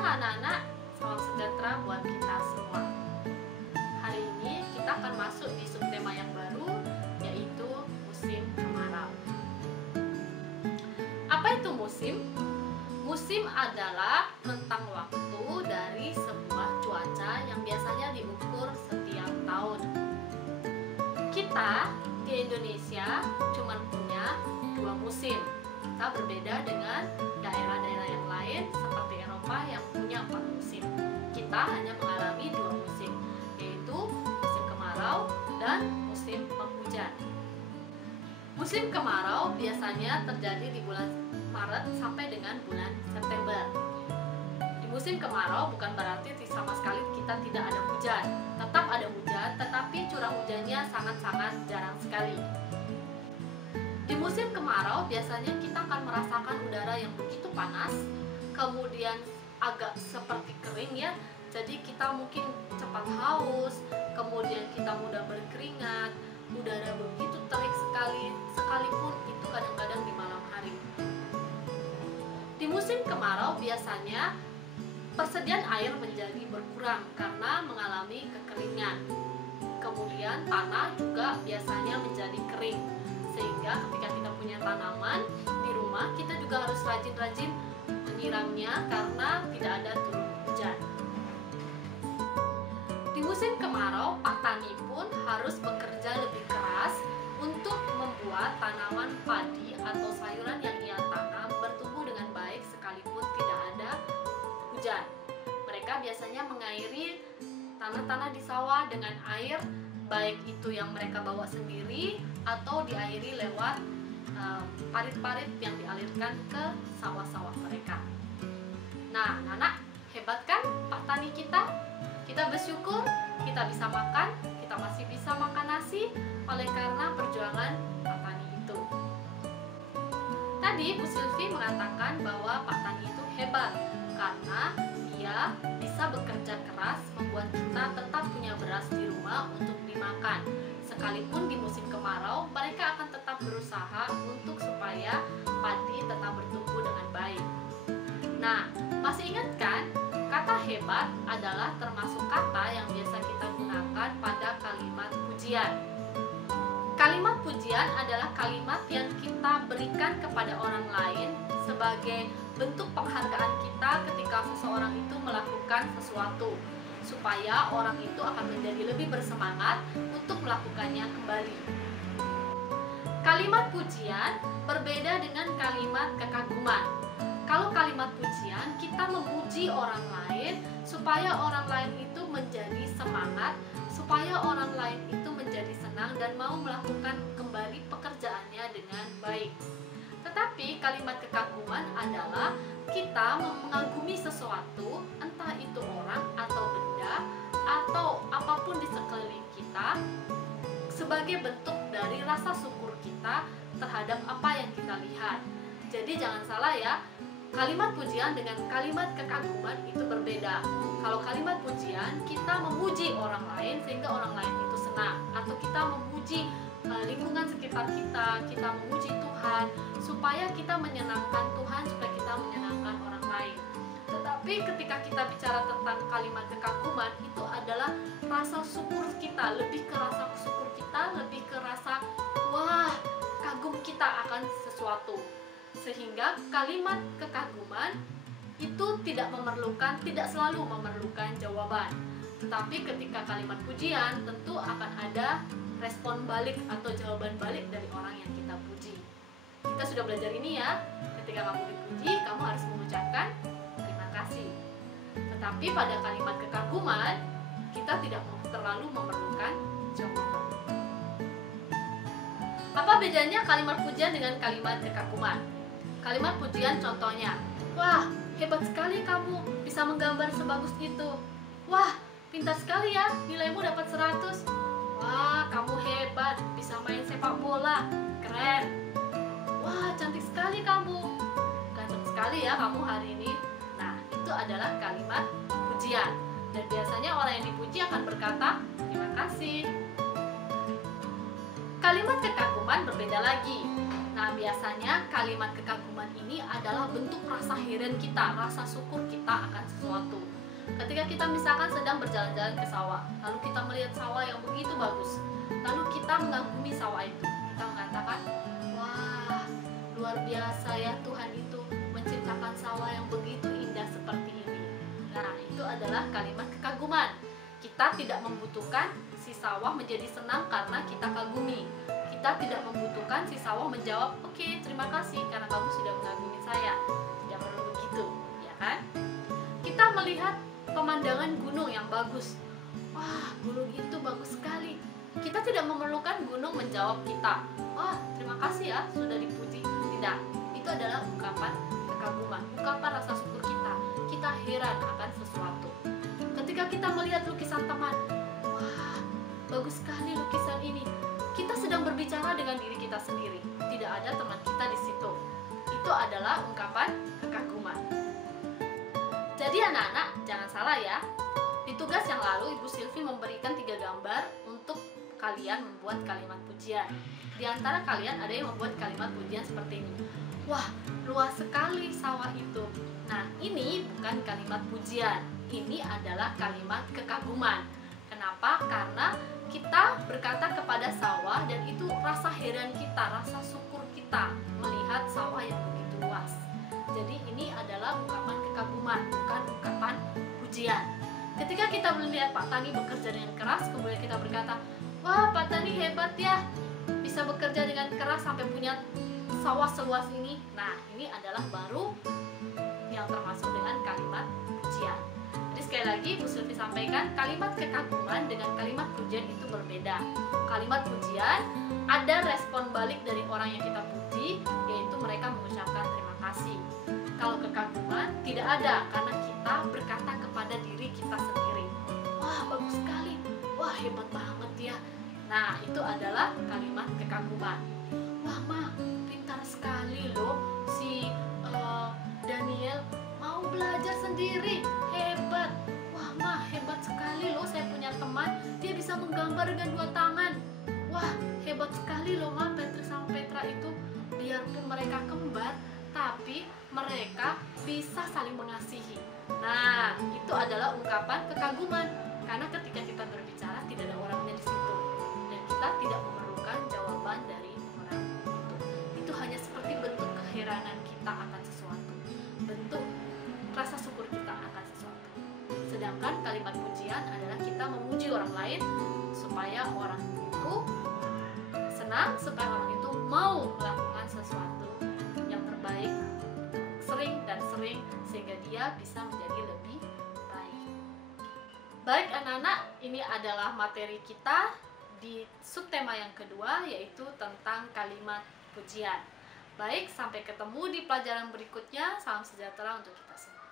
Siang anak-anak, salam sejahtera buat kita semua. Hari ini kita akan masuk di subtema yang baru, yaitu musim kemarau. Apa itu musim? Musim adalah rentang waktu dari sebuah cuaca yang biasanya diukur setiap tahun. Kita di Indonesia cuma punya 2 musim. Kita berbeda dengan daerah-daerah yang lain seperti Eropa yang punya 4 musim. Kita hanya mengalami 2 musim, yaitu musim kemarau dan musim penghujan. Musim kemarau biasanya terjadi di bulan Maret sampai dengan bulan September. Di musim kemarau bukan berarti sama sekali kita tidak ada hujan. Tetap ada hujan, tetapi curah hujannya sangat-sangat jarang sekali. Di musim kemarau biasanya kita akan merasakan udara yang begitu panas, kemudian agak seperti kering ya. Jadi kita mungkin cepat haus, kemudian kita mudah berkeringat, udara begitu terik sekali, sekalipun itu kadang-kadang di malam hari. Di musim kemarau biasanya persediaan air menjadi berkurang karena mengalami kekeringan. Kemudian tanah juga biasanya menjadi kering. Sehingga ketika kita punya tanaman di rumah, kita juga harus rajin-rajin menyiramnya karena tidak ada turun hujan. Di musim kemarau, petani pun harus bekerja lebih keras untuk membuat tanaman padi atau sayuran yang ia tanam bertumbuh dengan baik sekalipun tidak ada hujan. Mereka biasanya mengairi tanah-tanah di sawah dengan air, baik itu yang mereka bawa sendiri atau diairi lewat parit-parit yang dialirkan ke sawah-sawah mereka. Nah, anak-anak, hebat kan Pak Tani kita? Kita bersyukur kita bisa makan, kita masih bisa makan nasi oleh karena perjuangan Pak Tani itu. Tadi Bu Silvi mengatakan bahwa Pak Tani itu hebat karena dia bisa bekerja keras membuat kita tetap punya beras di rumah untuk dimakan. Sekalipun di musim kemarau, mereka akan tetap berusaha untuk supaya padi tetap bertumbuh dengan baik. Nah, masih ingat kan? Kata hebat adalah termasuk kata yang biasa kita gunakan pada kalimat pujian. Kalimat pujian adalah kalimat yang kita berikan kepada orang lain sebagai bentuk penghargaan kita ketika seseorang itu melakukan sesuatu, supaya orang itu akan menjadi lebih bersemangat untuk melakukannya kembali. Kalimat pujian berbeda dengan kalimat kekaguman. Kalau kalimat pujian, kita memuji orang lain supaya orang lain itu menjadi semangat, supaya orang lain itu menjadi senang dan mau melakukan kembali pekerjaannya dengan baik. Tetapi kalimat kekaguman adalah kita mengagumi sesuatu, entah itu orang atau benda atau apapun di sekeliling kita, sebagai bentuk dari rasa syukur kita terhadap apa yang kita lihat. Jadi jangan salah ya, kalimat pujian dengan kalimat kekaguman itu berbeda. Kalau kalimat pujian, kita memuji orang lain sehingga orang lain itu senang, atau kita memuji lingkungan sekitar kita, kita memuji Tuhan supaya kita menyenangkan Tuhan, supaya kita menyenangkan orang lain. Tetapi ketika kita bicara tentang kalimat kekaguman, itu adalah rasa syukur kita, lebih ke rasa syukur kita, lebih ke rasa wah, kagum kita akan sesuatu. Sehingga kalimat kekaguman itu tidak selalu memerlukan jawaban. Tetapi ketika kalimat pujian, tentu akan ada respon balik atau jawaban balik dari orang yang kita puji. Kita sudah belajar ini ya. Ketika kamu dipuji, kamu harus mengucapkan terima kasih. Tetapi pada kalimat kekaguman, kita tidak terlalu memerlukan jawaban. Apa bedanya kalimat pujian dengan kalimat kekaguman? Kalimat pujian contohnya, wah, hebat sekali kamu bisa menggambar sebagus itu. Wah, pintar sekali ya, nilaimu dapat 100. Wah, kamu hebat, bisa main sepak bola, keren. Wah, cantik sekali kamu, ganteng sekali ya kamu hari ini. Nah, itu adalah kalimat pujian. Dan biasanya orang yang dipuji akan berkata, terima kasih. Kalimat kekaguman berbeda lagi. Nah, biasanya kalimat kekaguman ini adalah bentuk rasa heran kita, rasa syukur kita akan sesuatu. Ketika kita misalkan sedang berjalan-jalan ke sawah, lalu kita melihat sawah yang begitu bagus, lalu kita mengagumi sawah itu. Kita mengatakan, wah, luar biasa ya Tuhan itu menciptakan sawah yang begitu indah seperti ini. Nah, itu adalah kalimat kekaguman. Kita tidak membutuhkan si sawah menjadi senang karena kita kagumi. Kita tidak membutuhkan si sawah menjawab, oke, terima kasih karena kamu sudah mengagumi saya. Tidak perlu begitu, ya kan? Kita melihat pemandangan gunung yang bagus. Wah, gunung itu bagus sekali. Kita tidak memerlukan gunung menjawab kita, wah, terima kasih ya sudah dipuji. Tidak, itu adalah ungkapan kekaguman, ungkapan rasa syukur kita. Kita heran akan sesuatu. Ketika kita melihat lukisan teman, wah, bagus sekali lukisan ini. Kita sedang berbicara dengan diri kita sendiri. Tidak ada teman kita di situ. Itu adalah ungkapan kekaguman. Jadi anak-anak, jangan salah ya. Di tugas yang lalu, Ibu Silvi memberikan 3 gambar untuk kalian membuat kalimat pujian. Di antara kalian ada yang membuat kalimat pujian seperti ini. Wah, luas sekali sawah itu. Nah, ini bukan kalimat pujian. Ini adalah kalimat kekaguman. Kenapa? Karena kita berkata kepada sawah dan itu rasa heran kita, rasa syukur kita melihat sawah yang begitu luas. Jadi ini adalah ungkapan kekaguman, bukan ungkapan pujian. Ketika kita melihat Pak Tani bekerja dengan keras, kemudian kita berkata, wah, Pak Tani hebat ya, bisa bekerja dengan keras sampai punya sawah seluas ini. Nah, ini adalah baru yang termasuk dengan kalimat pujian. Jadi sekali lagi Bu Silvi sampaikan, kalimat kekaguman dengan kalimat pujian itu berbeda. Kalimat pujian ada respon balik dari orang yang kita puji, yaitu mereka mengucapkan terima kasih. Kalau kekaguman tidak ada, karena kita berkata kepada diri kita sendiri, wah, bagus sekali, wah, hebat banget ya. Nah, itu adalah kalimat kekaguman. Wah, Ma, pintar sekali loh si Daniel, mau belajar sendiri, hebat. Wah, Ma, hebat sekali loh, saya punya teman, dia bisa menggambar dengan 2 tangan. Wah, hebat sekali loh, Ma, Petra sama Petra itu, biarpun mereka kembar, tapi mereka bisa saling mengasihi. Nah, itu adalah ungkapan kekaguman, karena ketika kita berbicara tidak ada orangnya di situ, dan kita tidak memerlukan jawaban dari orang itu. Itu hanya seperti bentuk keheranan kita akan sesuatu, bentuk rasa syukur kita akan sesuatu. Sedangkan kalimat pujian adalah kita memuji orang lain supaya orang itu senang, supaya orang itu mau melakukan sesuatu yang terbaik sering dan sering sehingga dia bisa menjadi lebih baik. Baik anak-anak, ini adalah materi kita di subtema yang kedua, yaitu tentang kalimat pujian. Baik, sampai ketemu di pelajaran berikutnya. Salam sejahtera untuk kita semua.